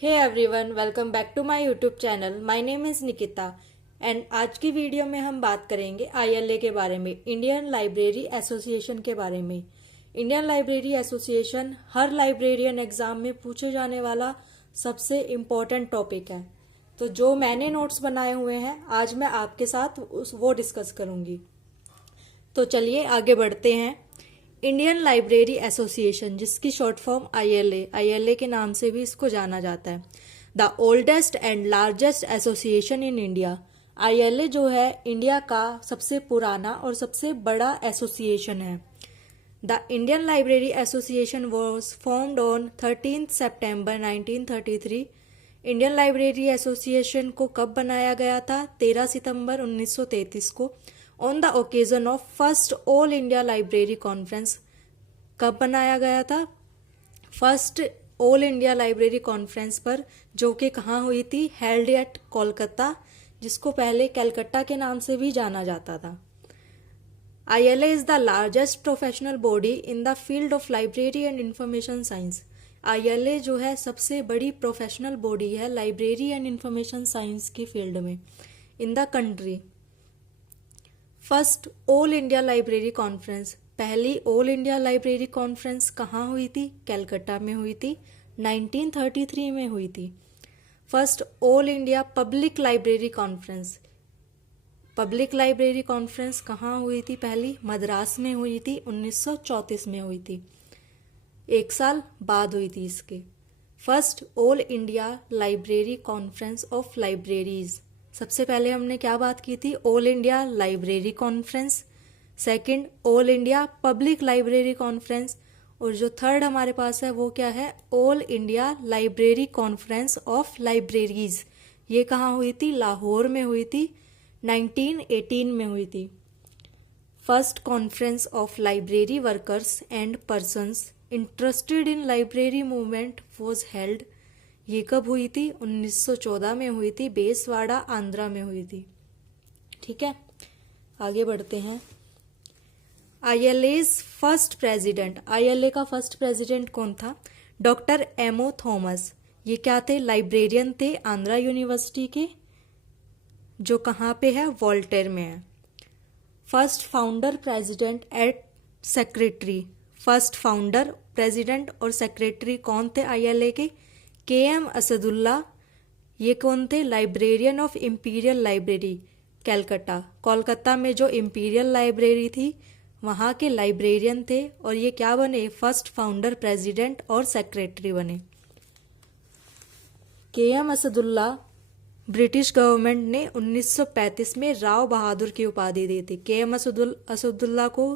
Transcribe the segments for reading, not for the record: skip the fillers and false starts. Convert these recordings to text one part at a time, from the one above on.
Hey everyone, welcome back to my YouTube channel. My name is Nikita and आज की video में हम बात करेंगे आईएलए के बारे में, इंडियन लाइब्रेरी एसोसिएशन के बारे में। इंडियन लाइब्रेरी एसोसिएशन हर लाइब्रेरियन एग्जाम में पूछे जाने वाला सबसे इम्पोर्टेंट टॉपिक है। तो जो मैंने नोट्स बनाए हुए हैं आज मैं आपके साथ वो डिस्कस करूंगी। तो चलिए आगे बढ़ते हैं। इंडियन लाइब्रेरी एसोसिएशन, जिसकी शॉर्ट फॉर्म आईएलए के नाम से भी इसको जाना जाता है, the oldest and largest association in India. ILA जो है इंडिया का सबसे पुराना और सबसे बड़ा एसोसिएशन है। The Indian library association was formed on 13 September 1933। Indian library association को कब बनाया गया था? 13 सितंबर 1933 को, on the occasion of first all India library conference. कब बनाया गया था? First all India library conference पर, जो कि कहाँ हुई थी? हेल्ड एट कोलकाता, जिसको पहले कलकत्ता के नाम से भी जाना जाता था। ILA is the largest professional body in the field of library and information science. ILA जो है सबसे बड़ी प्रोफेशनल बॉडी है लाइब्रेरी एंड इंफॉर्मेशन साइंस की फील्ड में in the country. First all India library conference, पहली ऑल इंडिया लाइब्रेरी कॉन्फ्रेंस कहाँ हुई थी? कलकत्ता में हुई थी, 1933 में हुई थी। First all India public library conference, public library conference कहाँ हुई थी? पहली मद्रास में हुई थी, 1934 में हुई थी, एक साल बाद हुई थी इसके। First all India library conference of libraries, सबसे पहले हमने क्या बात की थी? All India library conference. Second all India public library conference, और जो थर्ड हमारे पास है वो क्या है? All India library conference of libraries. ये कहाँ हुई थी? लाहौर में हुई थी, 1918 में हुई थी। First conference of library workers and persons interested in library movement was held. ये कब हुई थी? 1914 में हुई थी, बेसवाड़ा आंध्रा में हुई थी। ठीक है, आगे बढ़ते हैं। आईएलए फर्स्ट प्रेसिडेंट, आईएलए का फर्स्ट प्रेसिडेंट कौन था? Doctor M O Thomas. ये क्या थे? लाइब्रेरियन थे आंध्रा यूनिवर्सिटी के, जो कहाँ पे है? वॉल्टेर में है। First founder, president and secretary, first founder, president और सेक्रेटरी कौन थे आईएलए के? के.एम. असदुल्ला। ये कौन थे? Librarian of imperial library Calcutta, Kolkata में जो इंपीरियल लाइब्रेरी थी वहाँ के लाइब्रेरियन थे, और ये क्या बने? फर्स्ट फाउंडर, प्रेसिडेंट और सेक्रेटरी बने। के.एम. असदुल्ला ब्रिटिश गवर्नमेंट ने 1935 में राव बहादुर की उपाधि दी थी। के.एम. असदुल्ला को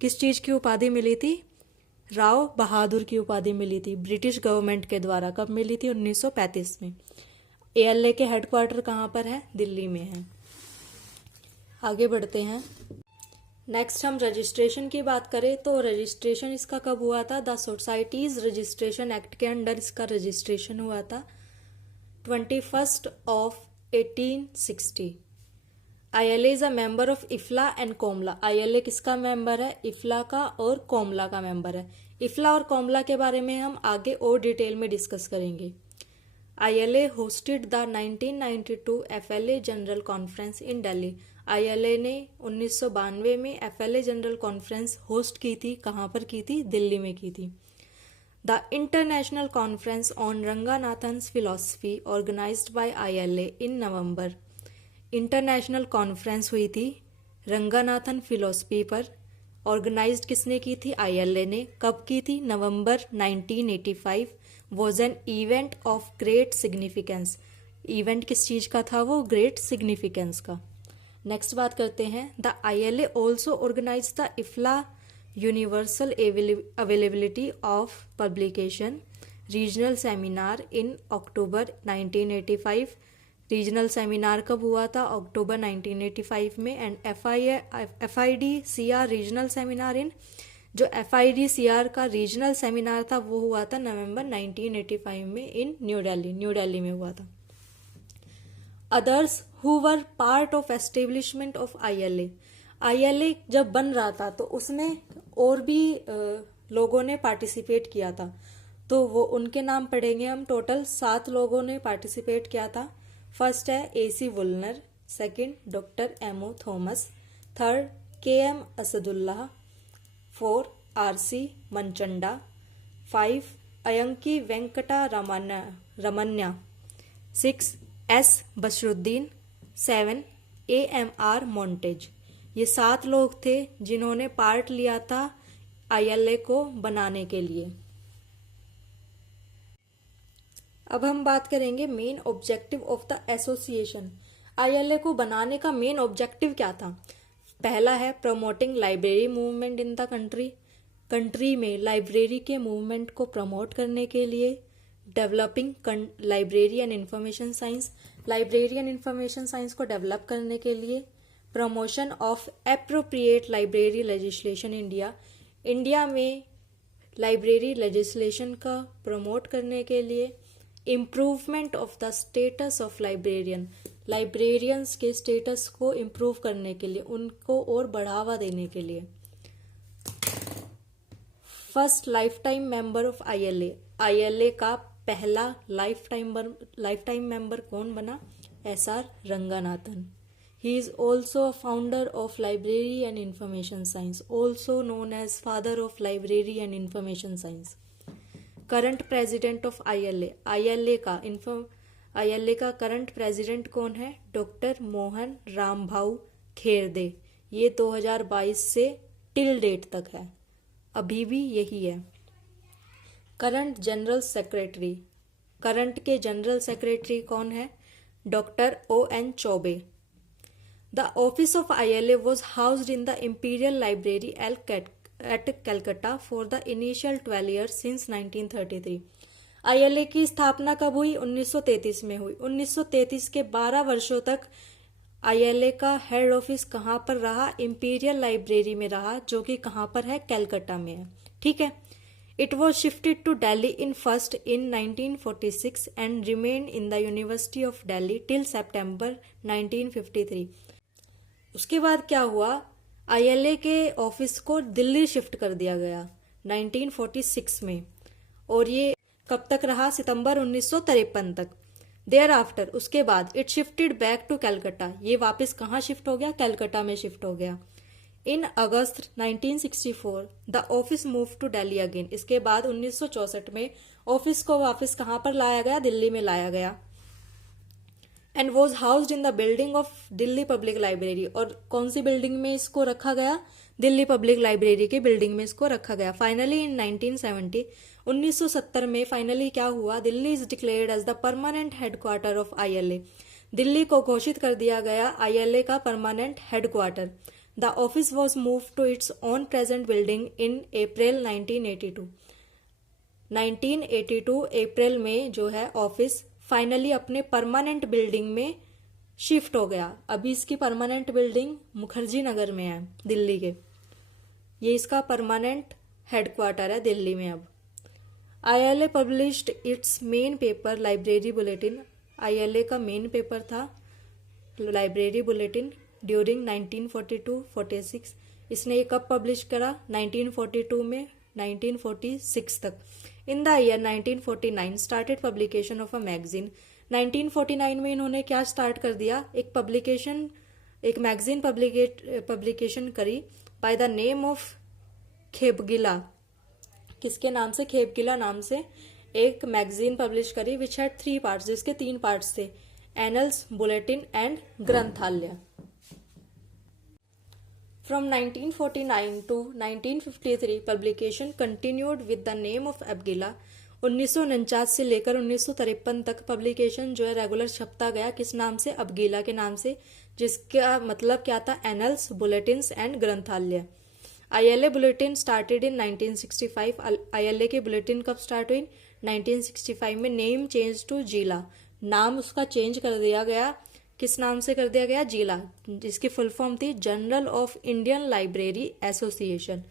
किस चीज़ की उपाधि मिली थी? राव बहादुर की उपाधि मिली थी ब्रिटिश गवर्नमेंट के द्वारा। कब मिली थी? 1935 में। एएलए के हेडक्वार्टर कहाँ पर है? दिल्ली में है। आगे बढ़ते हैं। नेक्स्ट हम रजिस्ट्रेशन की बात करें तो रजिस्ट्रेशन इसका कब हुआ था? द सोसाइटीज रजिस्ट्रेशन एक्ट के अंडर इसका रजिस्ट्रेशन हुआ था 21 of 1860। ILA is a member of IFLA and COMLA. ILA किसका मेंबर है? इफ्ला का और कोमला का मेंबर है। इफ्ला और कोमला के बारे में हम आगे और डिटेल में डिस्कस करेंगे। ILA hosted the 1992 FLA general conference in Delhi. ILA ने 1992 में एफएलए जनरल कॉन्फ्रेंस होस्ट की थी। कहाँ पर की थी? दिल्ली में की थी। The international conference on Ranganathan's philosophy organized by ILA in November. International conference हुई थी रंगानाथन फिलॉसफी पर, ऑर्गेनाइज्ड किसने की थी? आईएलए ने। कब की थी? नवंबर 1985। Was an event of great significance. Event किस चीज़ का था वो? ग्रेट सिग्निफिकेंस का। नेक्स्ट बात करते हैं। The ILA also organize the IFLA universal availability of publication regional seminar in October 1985। Regional seminar कब हुआ था? अक्टूबर 1985 में। And FIDCR regional seminar in, जो FIDCR का रीजनल सेमिनार था वो हुआ था नवंबर 1985 में इन न्यू दिल्ली में हुआ था। Others who were part of establishment of ILA. ILA जब बन रहा था तो उसमें और भी लोगों ने पार्टिसिपेट किया था। तो वो उनके नाम पढ़ेंगे हम। टोटल 7 लोगों ने पार्टिसिपेट किया था। फर्स्ट है AC Woolner, second doctor MO Thomas, third KM Asadullah, 4 RC Manchanda, 5 Ayyanki Venkata Ramanayya, 6 S Bashiruddin, 7 AMR Montague. ये 7 लोग थे जिन्होंने पार्ट लिया था ILA को बनाने के लिए। अब हम बात करेंगे main objective of the association. ILA को बनाने का मेन ऑब्जेक्टिव क्या था? पहला है promoting library movement in the country में लाइब्रेरी के मूवमेंट को प्रमोट करने के लिए। Developing library and information science, library and information science को डेवलप करने के लिए। Promotion of appropriate library legislation India में लाइब्रेरी लेजिस्लेशन का प्रमोट करने के लिए। Improvement of the status of librarians के स्टेटस को इम्प्रूव करने के लिए, उनको और बढ़ावा देने के लिए। First life time member of ILA का पहला लाइफ टाइम मेंबर कौन बना? SR Ranganathan. He is also a founder of Library and Information Science, also known as father of Library and Information Science. Current president of ILA का current president कौन है? Doctor Mohan Rambhau खेरदे। ये 2022 से till date तक है, अभी भी यही है। करंट जनरल सेक्रेटरी, करंट के जनरल सेक्रेटरी कौन है? Doctor ON Choubey. The office of ILA was housed in the Imperial Library at Calcutta for the initial 12 years since 1933. ILA की स्थापना कब हुई? 1933 में हुई। 1933 के 12 वर्षों तक ILA का हेड ऑफिस कहाँ पर रहा? इंपीरियल लाइब्रेरी में रहा, जो कि कहाँ पर है? कलकत्ता में है। ठीक है। It was shifted to Delhi in 1946 and remained in the University of Delhi till September 1953. उसके बाद क्या हुआ? ILA के ऑफिस को दिल्ली शिफ्ट कर दिया गया 1946 में, और ये कब तक रहा? सितंबर 1953 तक। देयर आफ्टर, उसके बाद it shifted back to Calcutta, ये वापस कहाँ शिफ्ट हो गया? कलकत्ता में शिफ्ट हो गया। In August 1964 the office move to Delhi again, इसके बाद 1964 में ऑफिस को वापस कहाँ पर लाया गया? दिल्ली में लाया गया। And was housed in the building of Delhi public library, और कौन सी बिल्डिंग में इसको रखा गया? दिल्ली पब्लिक लाइब्रेरी की बिल्डिंग में इसको रखा गया। फाइनली इन 1970 में फाइनली क्या हुआ? Delhi is declared as the permanent headquarter of ILA, Delhi को घोषित कर दिया गया ILA का permanent headquarter. The office was move to its own present building in April 1982 April में जो है ऑफिस फाइनली अपने परमानेंट बिल्डिंग में शिफ्ट हो गया। अभी इसकी परमानेंट बिल्डिंग मुखर्जी नगर में है दिल्ली के, ये इसका परमानेंट हेडक्वार्टर है दिल्ली में। अब ILA published it's main paper library bulletin, ILA का मेन पेपर था लाइब्रेरी बुलेटिन ड्यूरिंग 1942-46। इसने ये कब पब्लिश करा? 1942 में 1946 तक। In the year 1949 started publication of a magazine, 1949 में इन्होंने क्या स्टार्ट कर दिया? एक मैगजीन पब्लिकेशन करी बाय द नेम ऑफ खेबगिला। किसके नाम से? खेबगिला नाम से एक मैगजीन पब्लिश करी विच हैड 3 पार्ट्स, जिसके 3 पार्ट्स थे, एनल्स, बुलेटिन एंड ग्रंथालय। From 1949 to 1953 publication continued with the name of Abgila। 1949 से लेकर 1953 तक पब्लिकेशन जो है रेगुलर छपता गया, किस नाम से? अबगीला के नाम से, जिसका मतलब क्या था? एनल्स, बुलेटिन्स एंड ग्रंथालय। ILA bulletin started in 1965। ILA के बुलेटिन कब स्टार्ट हुई? 1965 में। नेम चेंज टू जिला, नाम उसका चेंज कर दिया गया। किस नाम से कर दिया गया? जिला, जिसकी फुल फॉर्म थी journal of Indian library association.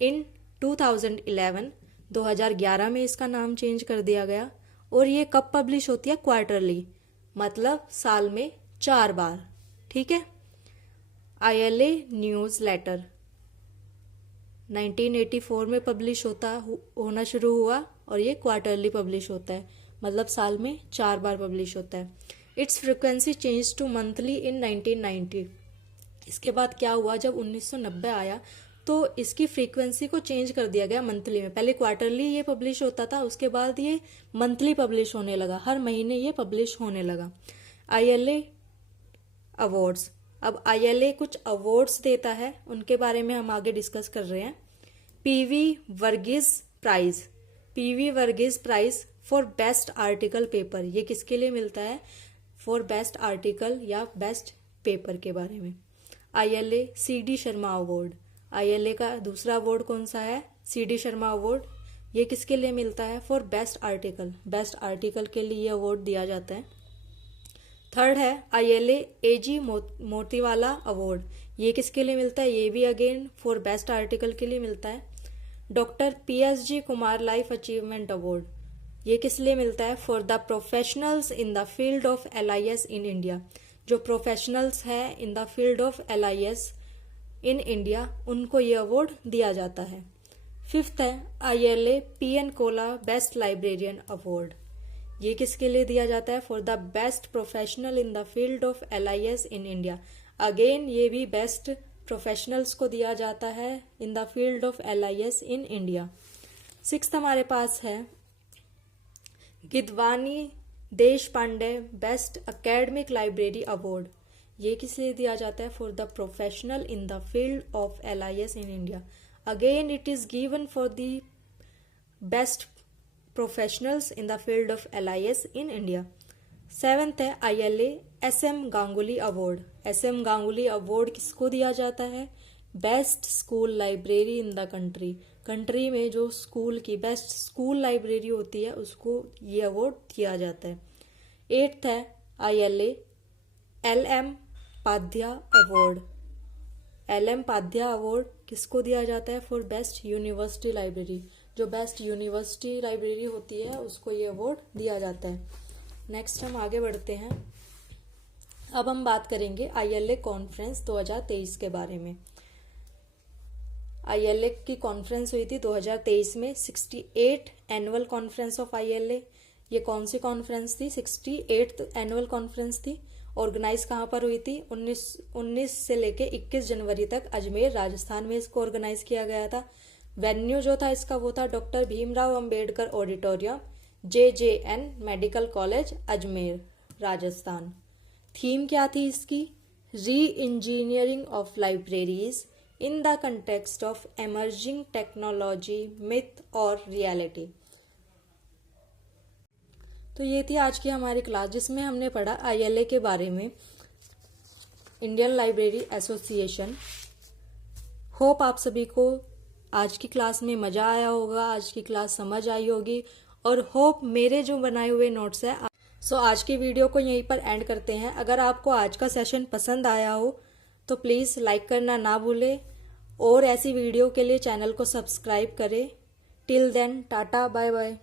In 2011 में इसका नाम चेंज कर दिया गया। और ये कब पब्लिश होती है? क्वार्टरली, मतलब साल में 4 बार। ठीक है। ILA न्यूज लेटर 1984 में पब्लिश होना शुरू हुआ, और ये क्वार्टरली पब्लिश होता है, मतलब साल में 4 बार पब्लिश होता है। Its frequency change to monthly in 1990। इसके बाद क्या हुआ, जब 1990 आया तो इसकी फ्रीक्वेंसी को चेंज कर दिया गया मंथली में। पहले क्वार्टरली ये पब्लिश होता था, उसके बाद ये मंथली पब्लिश होने लगा, हर महीने ये पब्लिश होने लगा। ILA अवार्ड्स, अब ILA कुछ अवार्ड्स देता है, उनके बारे में हम आगे डिस्कस कर रहे हैं। PV Varghese prize, PV Varghese prize for best article paper, ये किसके लिए मिलता है, फॉर बेस्ट आर्टिकल या बेस्ट पेपर के बारे में। ILA CD Sharma award, ILA का दूसरा अवार्ड कौन सा है, CD शर्मा अवार्ड, ये किसके लिए मिलता है, for best article, best article के लिए ये अवार्ड दिया जाता है। थर्ड है ILA AG मोतीवाला अवार्ड, ये किसके लिए मिलता है, ये भी अगेन फॉर बेस्ट आर्टिकल के लिए मिलता है। Doctor PSG Kumar life achievement award, ये किस लिए मिलता है, for the professionals in the field of LIS in India, जो प्रोफेशनल्स हैं इन the field of LIS in India, उनको ये अवार्ड दिया जाता है। फिफ्थ है ILA PN Kaula best librarian award, ये किसके लिए दिया जाता है, for the best professional in the field of LIS in India, again ये भी बेस्ट प्रोफेशनल्स को दिया जाता है in the field of LIS in India. Sixth हमारे पास है Gidwani Deshpande best academic library award, ये किस लिए दिया जाता है, for the professional in the field of LIS in India, again it is given for the best professionals in the field of LIS in India. Seventh है ILA SM Ganguly award, SM Ganguly award किसको दिया जाता है, best school library in the country, country में जो school की best school library होती है उसको ये अवार्ड दिया जाता है। एट्थ है ILA LM Padhya award, LM Padhya award किसको दिया जाता है, फॉर बेस्ट यूनिवर्सिटी लाइब्रेरी, जो बेस्ट यूनिवर्सिटी लाइब्रेरी होती है उसको ये अवार्ड दिया जाता है। नेक्स्ट हम आगे बढ़ते हैं, अब हम बात करेंगे ILA कॉन्फ्रेंस 2023 के बारे में। ILA की कॉन्फ्रेंस हुई थी 2023 में, 68 एनुअल कॉन्फ्रेंस ऑफ ILA, ये कौन सी कॉन्फ्रेंस थी, 68th एनुअल कॉन्फ्रेंस थी। ऑर्गेनाइज कहाँ पर हुई थी, 19 से लेके 21 जनवरी तक अजमेर राजस्थान में इसको ऑर्गेनाइज किया गया था। वेन्यू जो था इसका वो था doctor Bhimrao Ambedkar auditorium, JJN medical college Ajmer Rajasthan. Theme क्या थी इसकी, री engineering of libraries in the context of emerging technology myth और रियलिटी। तो ये थी आज की हमारी क्लास जिसमें हमने पढ़ा ILA के बारे में, इंडियन लाइब्रेरी एसोसिएशन। होप आप सभी को आज की क्लास में मज़ा आया होगा, आज की क्लास समझ आई होगी, और होप मेरे जो बनाए हुए नोट्स हैं। सो आज की वीडियो को यहीं पर एंड करते हैं। अगर आपको आज का सेशन पसंद आया हो तो प्लीज़ लाइक करना ना भूलें, और ऐसी वीडियो के लिए चैनल को सब्सक्राइब करें। Till then tata bye bye.